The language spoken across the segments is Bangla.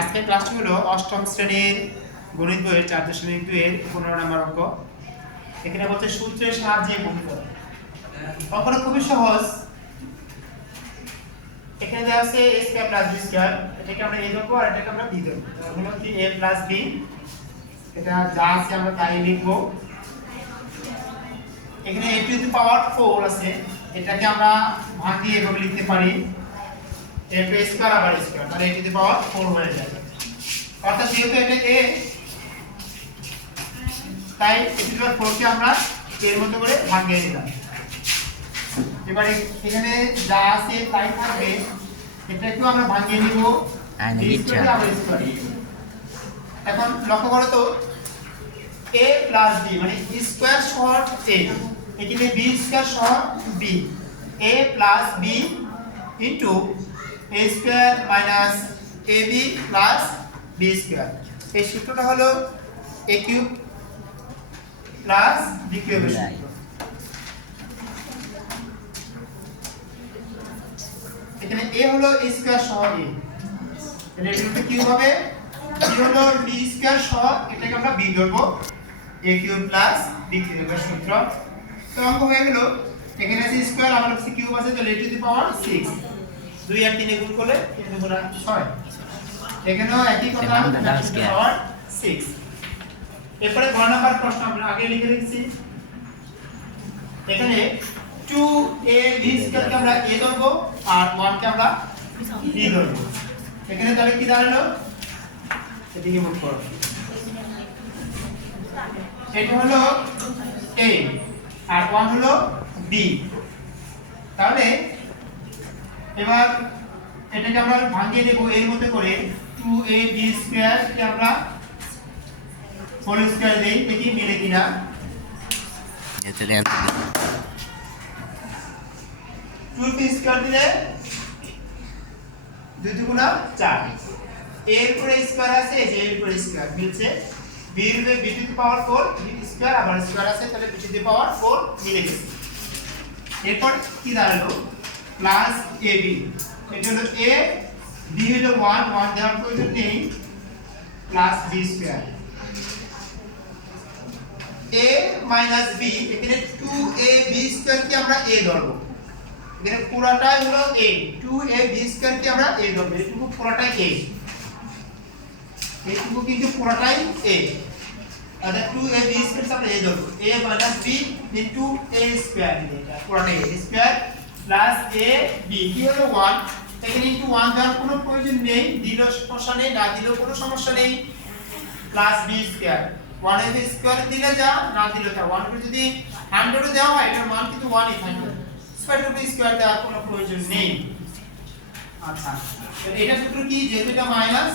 আজকের ক্লাসটি হলো অষ্টম শ্রেণীর গণিত বইয়ের 4.2 এর 15 নম্বর অঙ্ক। এখানে বলছে সূত্রের সাহায্যে গুণ করো। অঙ্কটা খুবই সহজ। এখানে দেওয়া আছে a square plus b square, এটাকে আমরা a ধরবো আর এটাকে আমরা b ধরবো। হলো কি a প্লাস b, এটা যা আছে আমরা তাই লিখবো। এখানে a টু দি পাওয়ার 4 আছে, এটাকে আমরা ভাঙিয়ে এভাবে লিখতে পারি a টু স্কয়ার আবার স্কয়ার, তাহলে a টু দি পাওয়ার 4 হয়ে যাবে। অর্থাৎ যেহেতু এটা a, তাই a টু দি পাওয়ার 4 কে আমরা এর মতো করে ভাঙিয়ে নিলাম। এবারে এখানে যা আছে তাই থাকবে, এটাকেও আমরা ভাঙিয়ে নিব এখন লক্ষ্য করো তো a প্লাস b মানে স্কয়ার সহগ a, এখানে b স্কয়ার সহগ b, a plus b into a square minus ab plus b square. এই সূত্রটা হলো a কিউব প্লাস b কিউবের সূত্র। এখানে a হলো a স্কয়ার সহগ a, তাহলে এটা কিউব হবে। b হলো b স্কয়ার সহগ, এটাকে আমরা b ধরবো, a কিউব প্লাস b কিউবের সূত্র। তো অঙ্ক হয়ে গেল। এখানে আছে স্কয়ার, আবার আছে কিউব আছে, তাহলে a টু দি পাওয়ার 6, 2 আর 3 এ গুণ করলে 3 গুণ 6। এখানেও একই কথা, a টু দি পাওয়ার 6। এরপরে গ নাম্বার প্রশ্ন আমরা আগে লিখে রেখেছি। এখানে 2ab স্কয়ারকে আমরা a ধরবো আর 1 কে আমরা b ধরবো। এখানে তাহলে কি দাঁড়ালো, এদিকে মুখ করো, এটা হলো a আর 1 হলো b। তাহলে এবার এটাকে আমরা ভাঙিয়ে দেব এর মধ্যে করে, 2ab স্কয়ার কে আমরা হোল স্কয়ার দেই, দেখি মিলে কিনা। এতলে 2b স্কয়ার দিলে 2 দুগুণা 4, এর উপরে স্কয়ার আছে, এই যে এর উপরে স্কয়ার মিলছে, b এর উপরে b to the power 4 b square আবার স্কয়ার আছে, তাহলে b টু দি পাওয়ার 4 মিলে গেছে। এরপর কি দাঁড়ালো, প্লাস ab, এটা হলো a, b হলো 1 1 দেওয়ার প্রয়োজন নেই, plus b square a minus b। এখানে 2ab স্কয়ার কে আমরা a ধরবো, এখানে পুরোটাই হলো a, 2ab স্কয়ার কে আমরা a ধরবো, এটুকু পুরোটাই a, এটুকু কিন্তু পুরোটাই a, তাহলে 2ab স্কয়ার আমরা a ধরবো, a minus b into a square, এটা পুরোটাই a স্কয়ার প্লাস ab, কি হলো 1, এখানে ইনটু 1 দেওয়ার কোনো প্রয়োজন নেই, দিলেও সমস্যা নেই, না দিলেও কোনো সমস্যা নেই, প্লাস b স্কয়ার 1 এর স্কয়ার দিলে যা, না দিলে তা। 1 এর যদি 100 এ দেওয়া হয় এটার মান কিন্তু 1 ই থাকবে, স্কয়ার রুট স্কয়ার দেওয়ার কোনো প্রয়োজন নেই। আচ্ছা, এটা সূত্র কি, যেহেতু এটা মাইনাস,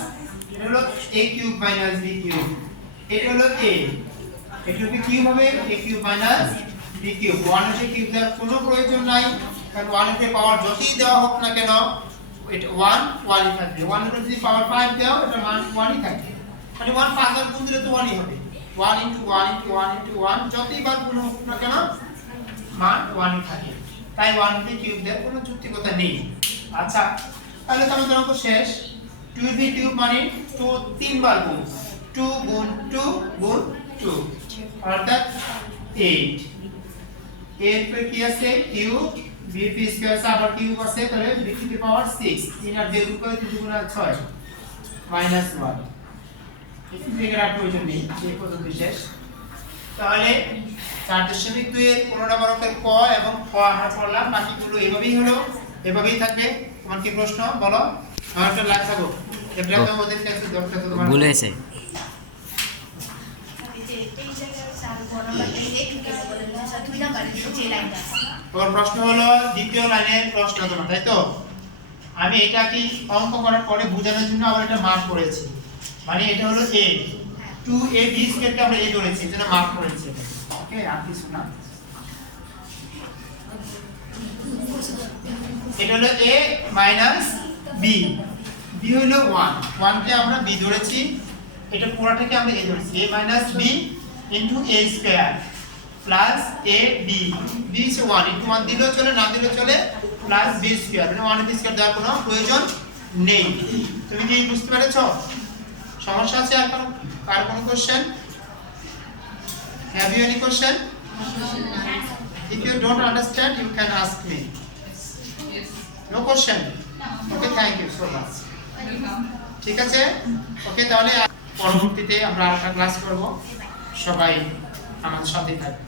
এটা হলো a cube minus b cube, এটা হলো a, এটা কি কিউব হবে, a cube minus b cube. 1 এর কিউব দেওয়ার কোনো প্রয়োজন নাই, কারণ 1 এর পাওয়ার যতই দেওয়া হোক না কেন এটা 1 1 ই থাকবে। 1 এর যদি পাওয়ার 5 দাও এটা মান 1 ই থাকবে, মানে 1 5 বার গুণ দিলে তো 1 ই হবে, 1 ইনটু 1 ইনটু 1 ইনটু 1 যতই বার গুণ হোক না কেন মান 1 ই থাকে, তাই 1 এর কিউব দেওয়ার কোনো যুক্তিকতা নেই। আচ্ছা, তাহলে তো আমাদের অঙ্ক শেষ। 2b কিউব মানে 2 3 বার গুণ, 2 গুণ 2 গুণ 2 অর্থাৎ 8। এর পরে কি আছে, কিউব, b স্কয়ার আছে আবার কিউব আছে, তাহলে b টু দি পাওয়ার 6, 3 আর 2 গুণ করে 3 গুণ 6 মাইনাস 1। এটা থেকে আর প্রয়োজন নেই, এই পর্যন্ত শেষ। তাহলে 4.2 এর 15 নম্বর অঙ্কের ক এবং খ আমরা পড়লাম, বাকিগুলো এভাবেই হলো, এভাবেই থাকবে। তোমার কি প্রশ্ন বলো, আমার একটা লাইক থাকো, এটা তো ওদের কাছে দরকার, তো তোমার ভুল হয়েছে। তোমার প্রশ্ন হলো দ্বিতীয় লাইনের প্রশ্ন তোমার, তাই তো? আমি এটা কি অঙ্ক করার পরে বোঝানোর জন্য আবার এটা মার্ক করেছি, মানে এটা হলো a, 2ab স্কয়ারকে আমরা a ধরেছি, এজন্য মার্ক করেছি। ওকে, আর কিছু না, এটা হলো a মাইনাস b, b হলো 1 1 কে আমরা b ধরেছি, এটা পুরোটাকে আমরা a ধরেছি, a minus b into a square plus ab, b say 1 into 1 দিলেও চলে, না দিলেও চলে, প্লাস b স্কয়ার, মানে 1 এর স্কয়ার দেওয়ার কোনো প্রয়োজন নেই। তুমি কি বুঝতে পেরেছো? সমস্যা আছে আর কোনো question? Have you any question? If you don't understand, you can ask me. No question? Okay, thank you so much. ঠিক আছে? ওকে, তাহলে পরবর্তীতে আমরা আরেকটা ক্লাস করব। সবাই আমার সাথে থাকবে।